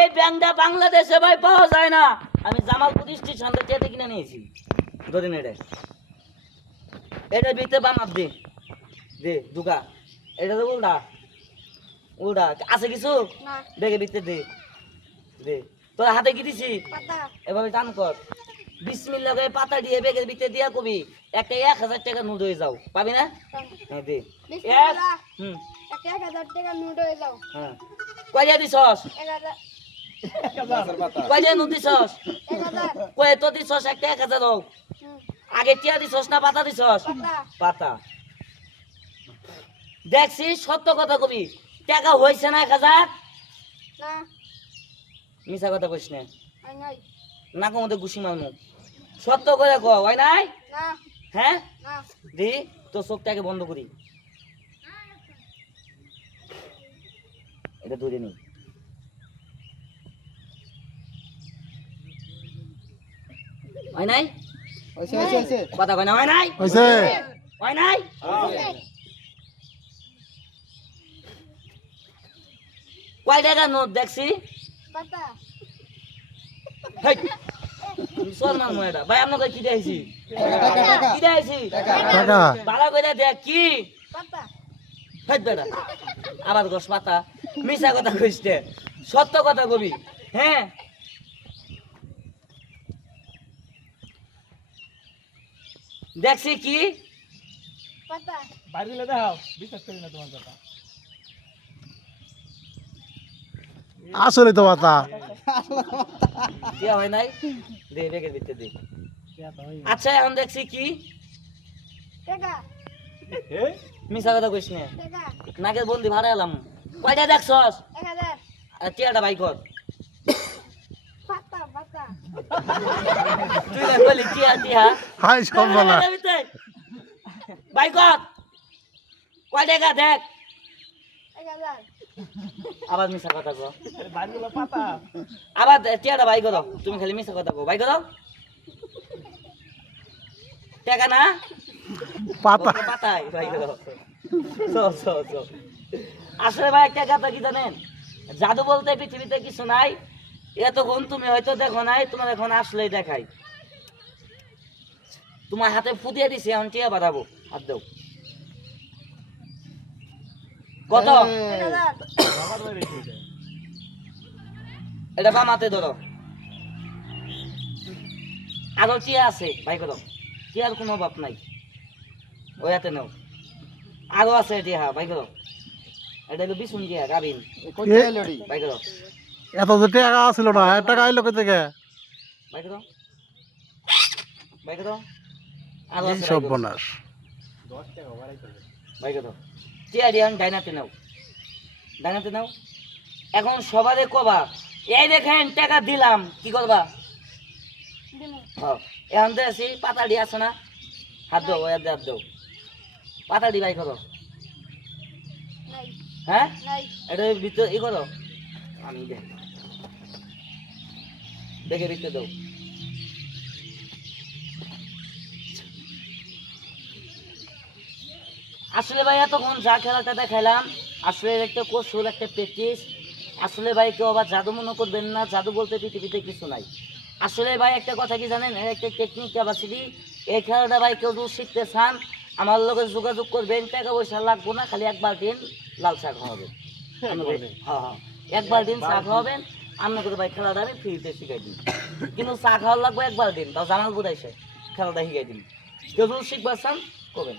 এই ব্যাংকটা বাংলাদেশে ভাই পাওয়া যায় না। আমি জামালপুর স্টেশন থেকে কিনে নিয়েছি। ধরে নে এটা। এটা বিতে বানাত দে। দে দুকা এটা তো উল্টা। উল্টা। আছে কিছু? দেখে বিতে দে। দে। তোর হাতে কি দিছি? এভাবে টান কর। বিসমিল্লা করে পাতা দিয়ে বেগের ভিতরে দিয়া কবি। একটা এক হাজার টাকা নোট হয়ে যাও। পাবি না? হ্যাঁ দে। এক হাজার টাকা নোট হয়ে যাও। হ্যাঁ। কয়টা দিছস? এক হাজার কয়টা নোট দিছস? কয় তো দিছস একটা, এক হাজার হোক আগে টিয়া দিছস না পাতা দিছস? পাতা। দেখছি, সত্য কথা কবি। টাকা হয়েছে না এক হাজার? মিছা কথা কইস না। নাই নাকো মধ্যে ঘুষি মারমু। সত্য করে ক হয় নাই? হ্যাঁ? দি, তোর চোখটাকে বন্ধ করি। এটা ধরে নি। হয় নাই? কথা কয় না হয় নাই? হয় নাই? কয় টাকা নোট দেখছি? ভাই আপনাকে কি কি ভালো করে দেখ কি? আবার গোস পাতা। মিশা কথা কইছে সত্য কথা কবি হ্যাঁ? দেখছি কি? পাতা আসলে তো মাতা দিয়া হয় নাই? দে বেগের ভিতরে দে। আচ্ছা এখন দেখছি কি? মিশা কথা কইস না। নাকের বন্দি ভাড়া এলাম। কয়টা দেখছস? টিয়াটা বাই কর। পাতা পাতা তুই না বলি টিয়া টিয়া হাই সব বলা। বাই কর কয় টাকা দেখ। আবার মিশা কথা কো আবার টিয়াটা করো তুমি খালি মিশা কথা কো বাই করো টাকা না? পাতা। পাতাই বাই করো চো চো চো আসলে ভাই একটা কথা কি জানেন? জাদু বলতে পৃথিবীতে কিছু নাই। এতক্ষণ তুমি হয়তো দেখো নাই তোমার এখন আসলেই দেখাই। তোমার হাতে ফুটিয়ে দিছি এখন টিয়া বাড়াবো হাত দাও। কত? এটা বাম হাতে ধরো। আরও টিয়া আছে ভাই করো টিয়ার কোনো অভাব নাই। ওই হাতে নাও। আরও আছে টিয়া ভাই করো এটা হলো বিশুন টিয়া গাবিন? ভাই করো এত যে টাকা ছিল না এক টাকা আইলো কোথা থেকে? করো আরও এই আছে সব। বনাস। ভাই করো টিয়া দিয়ে ডাইনাতে নাও। ডাইনাতে নাও। এখন সবারে কবা এই দেখেন টাকা দিলাম। কি করবা? হ্যাঁ এখন তো আছি পাতাড়ি আছে না? হাত দাও হাত দাও, হাত দাও। পাতাড়ি বাই করো। নাই। হ্যাঁ? নাই। এটা ভিতরে ই করো। আমি দেখ। দেখে ভিতরে দাও। আসলে ভাই এতক্ষণ যা খেলাটা দেখাইলাম আসলে একটা কৌশল একটা প্র্যাকটিস আসলে ভাই কেউ আবার জাদু মনে করবেন না জাদু বলতে পৃথিবীতে কিছু নাই। আসলে ভাই একটা কথা কি জানেন? একটা টেকনিক ক্যাপাসিটি এই খেলাটা ভাই কেউ যদি শিখতে চান আমার লোকের যোগাযোগ করবেন। টাকা পয়সা লাগবো না খালি একবার দিন লাল শাক খাওয়াবেন। আমাকে- হ্যাঁ হ্যাঁ। একবার দিন চা খাওয়াবেন আমি করে ভাই খেলাটা আমি ফ্রিতে শিখাই দিন। কিন্তু চা খাওয়ার লাগবে একবার দিন, তাও জামাল বুঝাইছে খেলাটা শিখাই দিন। কেউ যদি শিখবার চান, করবেন।